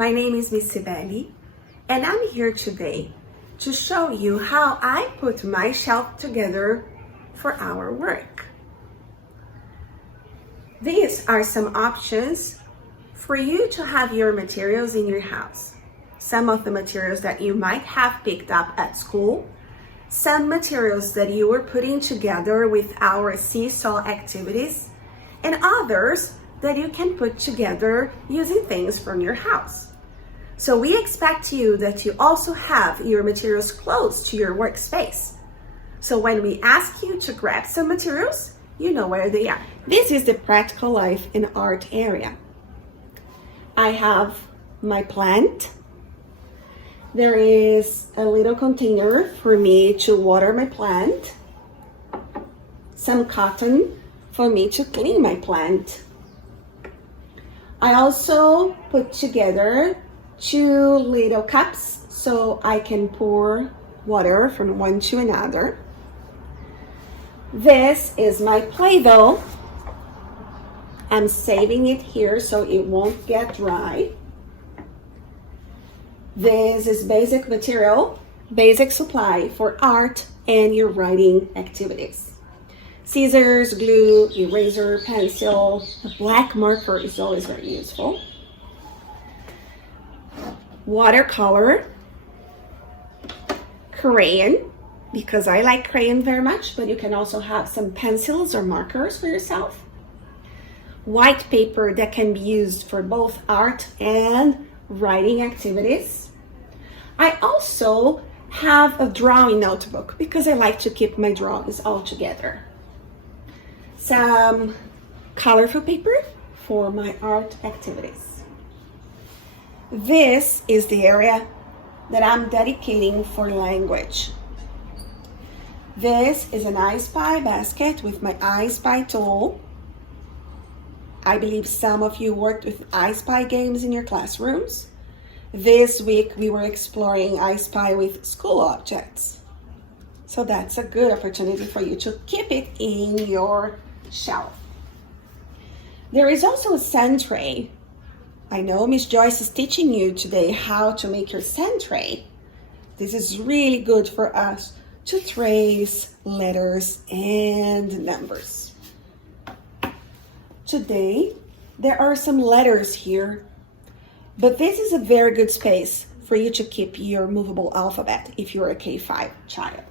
My name is Miss Sibeli, and I'm here today to show you how I put my shelf together for our work. These are some options for you to have your materials in your house. Some of the materials that you might have picked up at school, some materials that you were putting together with our seesaw activities, and others that you can put together using things from your house. So we expect you that you also have your materials close to your workspace. So when we ask you to grab some materials, you know where they are. This is the practical life and art area. I have my plant. There is a little container for me to water my plant. Some cotton for me to clean my plant. I also put together 2 little cups so I can pour water from one to another. This is my Play-Doh. I'm saving it here so it won't get dry. This is basic material, basic supply for art and your writing activities. Scissors, glue, eraser, pencil, a black marker is always very useful. Watercolor, crayon, because I like crayon very much, but you can also have some pencils or markers for yourself. White paper that can be used for both art and writing activities. I also have a drawing notebook because I like to keep my drawings all together. Some colorful paper for my art activities. This is the area that I'm dedicating for language. This is an I Spy basket with my I Spy tool. I believe some of you worked with I Spy games in your classrooms. This week we were exploring I Spy with school objects. So that's a good opportunity for you to keep it in your shelf. There is also a sand tray. I know Miss Joyce is teaching you today how to make your sand tray. This is really good for us to trace letters and numbers. Today, there are some letters here, but this is a very good space for you to keep your movable alphabet if you're a K-5 child.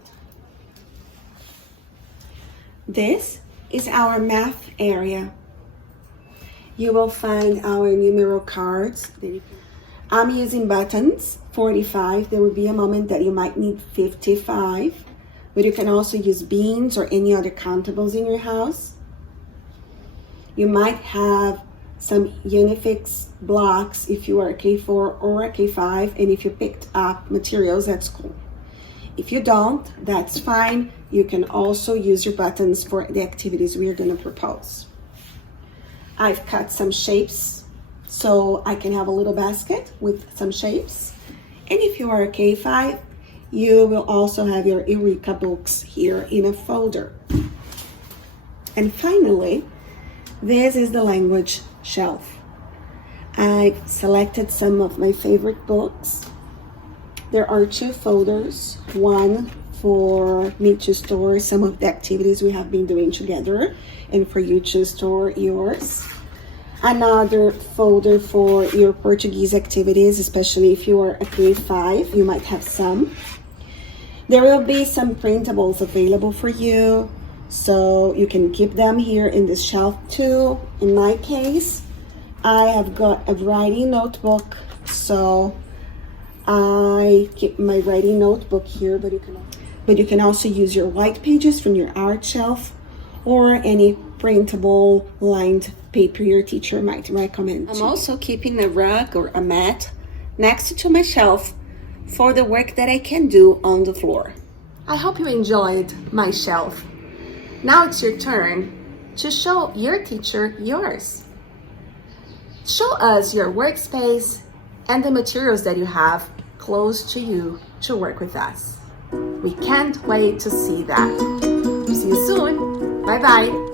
This is our math area. You will find our numeral cards. I'm using buttons, 45. There will be a moment that you might need 55, but you can also use beans or any other countables in your house. You might have some Unifix blocks if you are a K4 or a K5 and if you picked up materials at school. If you don't, that's fine. You can also use your buttons for the activities we are going to propose. I've cut some shapes so I can have a little basket with some shapes. And if you are a K5, you will also have your Eureka books here in a folder. And finally, this is the language shelf. I've selected some of my favorite books. There are 2 folders, one for me to store some of the activities we have been doing together and for you to store yours. Another folder for your Portuguese activities, especially if you are a K5, you might have some. There will be some printables available for you, so you can keep them here in this shelf too. In my case, I have got a writing notebook, so I keep my writing notebook here, but you can also use your white pages from your art shelf or any printable lined paper your teacher might recommend. I'm also keeping a rug or a mat next to my shelf for the work that I can do on the floor. I hope you enjoyed my shelf. Now it's your turn to show your teacher yours. Show us your workspace and the materials that you have close to you to work with us. We can't wait to see that. See you soon. Bye-bye.